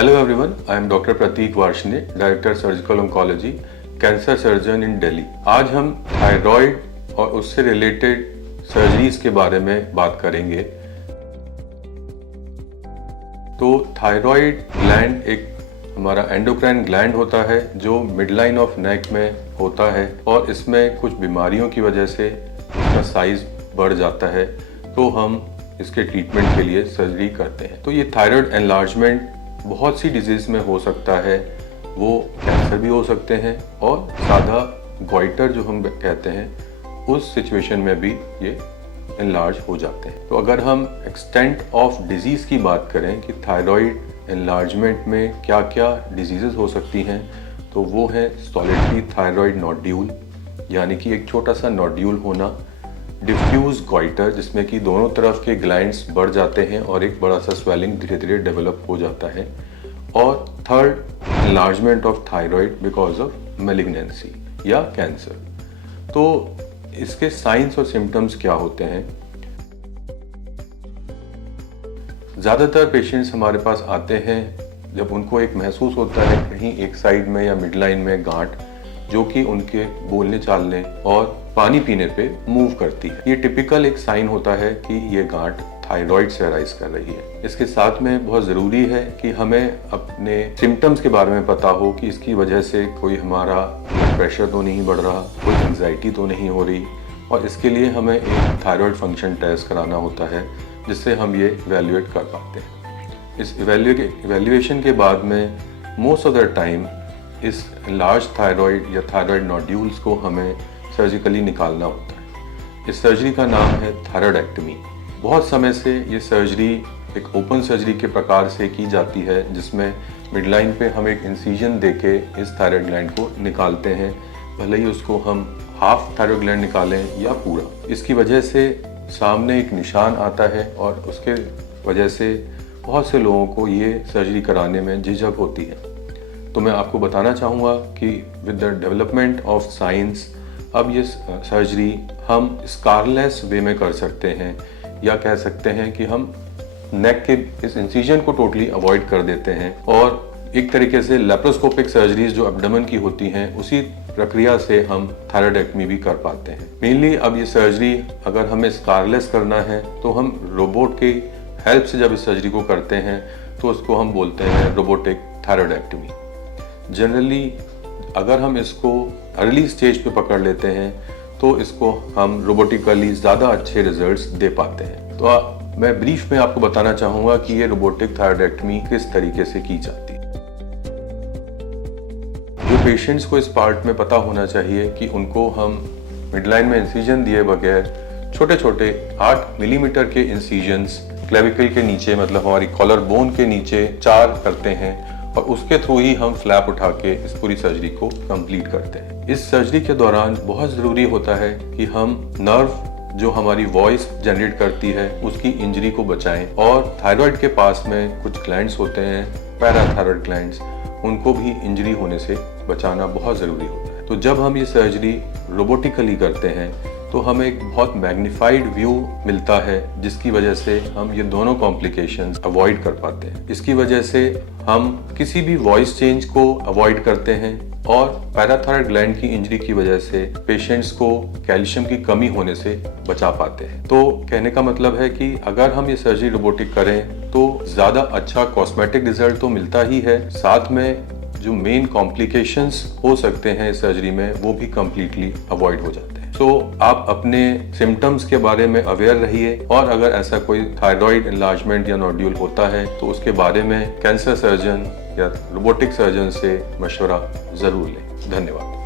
Hello everyone, I am Dr. Pratik Varshne, Director Surgical Oncology, cancer surgeon इन दिल्ली। आज हम thyroid और उससे related surgeries के बारे में बात करेंगे। तो थायराइड ग्लैंड एक हमारा एंडोक्राइन ग्लैंड होता है जो मिडलाइन ऑफ नेक में होता है और इसमें कुछ बीमारियों की वजह से इसका साइज बढ़ जाता है, तो हम इसके ट्रीटमेंट के लिए सर्जरी करते हैं। तो ये थायराइड एनलार्जमेंट बहुत सी डिजीज में हो सकता है, वो कैंसर भी हो सकते हैं और सादा गॉइटर जो हम कहते हैं उस सिचुएशन में भी ये एनलार्ज हो जाते हैं। तो अगर हम एक्सटेंट ऑफ डिजीज़ की बात करें कि थायराइड एनलार्जमेंट में क्या क्या डिजीज़ेस हो सकती हैं, तो वो है सॉलिटरी थायराइड नोड्यूल, यानी कि एक छोटा सा नोड्यूल होना, डिफ्यूज गॉइटर जिसमें कि दोनों तरफ के ग्लैंड्स बढ़ जाते हैं और एक बड़ा सा स्वेलिंग धीरे धीरे डेवलप हो जाता है, और third enlargement of thyroid because of malignancy या कैंसर। तो इसके साइंस और सिम्टम्स क्या होते हैं? ज़्यादातर पेशेंट्स हमारे पास आते हैं जब उनको एक महसूस होता है कहीं एक साइड में या मिडलाइन में गांठ, जो कि उनके बोलने चालने और पानी पीने पे मूव करती है। ये टिपिकल एक साइन होता है कि ये गांठ थायराइड से अराइज कर रही है। इसके साथ में बहुत ज़रूरी है कि हमें अपने सिम्टम्स के बारे में पता हो कि इसकी वजह से कोई हमारा ब्लड प्रेशर तो नहीं बढ़ रहा, कोई एंजाइटी तो नहीं हो रही, और इसके लिए हमें एक थायराइड फंक्शन टेस्ट कराना होता है जिससे हम ये इवेल्युएट कर पाते हैं। इस इवेल्युएशन के बाद में मोस्ट ऑफ द टाइम इस लार्ज थायराइड या थायराइड नोड्यूल्स को हमें सर्जिकली निकालना होता है। इस सर्जरी का नाम है थायराइडेक्टमी। बहुत समय से ये सर्जरी एक ओपन सर्जरी के प्रकार से की जाती है, जिसमें मिडलाइन पे हम एक इंसिजन देके इस थायराइड ग्लैंड को निकालते हैं, भले ही उसको हम हाफ थायराइड ग्लैंड निकालें या पूरा। इसकी वजह से सामने एक निशान आता है और उसके वजह से बहुत से लोगों को ये सर्जरी कराने में झिझक होती है। तो मैं आपको बताना चाहूँगा कि with the development of science अब ये सर्जरी हम स्कारलेस वे में कर सकते हैं, या कह सकते हैं कि हम नेक के इस इंसिजन को टोटली अवॉइड कर देते हैं और एक तरीके से लेप्रोस्कोपिक सर्जरीज जो एब्डोमेन की होती हैं उसी प्रक्रिया से हम थायराइडेक्टमी भी कर पाते हैं। मेनली अब ये सर्जरी अगर हमें स्कारलेस करना है तो हम रोबोट की हेल्प से जब इस सर्जरी को करते हैं तो उसको हम बोलते हैं रोबोटिक थायराइडेक्टमी। जनरली अगर हम इसको अर्ली स्टेज पे पकड़ लेते हैं तो इसको हम रोबोटिकली ज़्यादा अच्छे रिजल्ट्स दे पाते हैं। तो मैं ब्रीफ में आपको बताना चाहूँगा कि ये रोबोटिक थायराइडेक्टमी किस तरीके से की जाती है। जो पेशेंट्स को इस पार्ट में पता होना चाहिए कि उनको हम मिडलाइन में इंसिजन दिए बगैर छोटे छोटे 8 मिलीमीटर के इंसिजन्स क्लेविकल के नीचे, मतलब हमारी कॉलर बोन के नीचे 4 करते हैं और उसके थ्रू ही हम फ्लैप उठा के इस पूरी सर्जरी को कंप्लीट करते हैं। इस सर्जरी के दौरान बहुत ज़रूरी होता है कि हम नर्व जो हमारी वॉइस जनरेट करती है उसकी इंजरी को बचाएं, और थायराइड के पास में कुछ ग्लैंड्स होते हैं, पैराथायराइड ग्लैंड्स, उनको भी इंजरी होने से बचाना बहुत ज़रूरी होता है। तो जब हम ये सर्जरी रोबोटिकली करते हैं तो हमें एक बहुत मैग्नीफाइड व्यू मिलता है, जिसकी वजह से हम ये दोनों कॉम्प्लिकेशंस अवॉइड कर पाते हैं। इसकी वजह से हम किसी भी वॉइस चेंज को अवॉइड करते हैं, और पैराथायराइड ग्लैंड की इंजरी की वजह से पेशेंट्स को कैल्शियम की कमी होने से बचा पाते हैं। तो कहने का मतलब है कि अगर हम ये सर्जरी रोबोटिक करें तो ज़्यादा अच्छा कॉस्मेटिक रिजल्ट तो मिलता ही है, साथ में जो मेन कॉम्प्लिकेशंस हो सकते हैं इस सर्जरी में वो भी कम्प्लीटली अवॉइड हो जाते हैं। तो आप अपने सिम्टम्स के बारे में अवेयर रहिए, और अगर ऐसा कोई थायराइड एनलार्जमेंट या नोड्यूल होता है तो उसके बारे में कैंसर सर्जन या रोबोटिक सर्जन से मशवरा ज़रूर लें। धन्यवाद।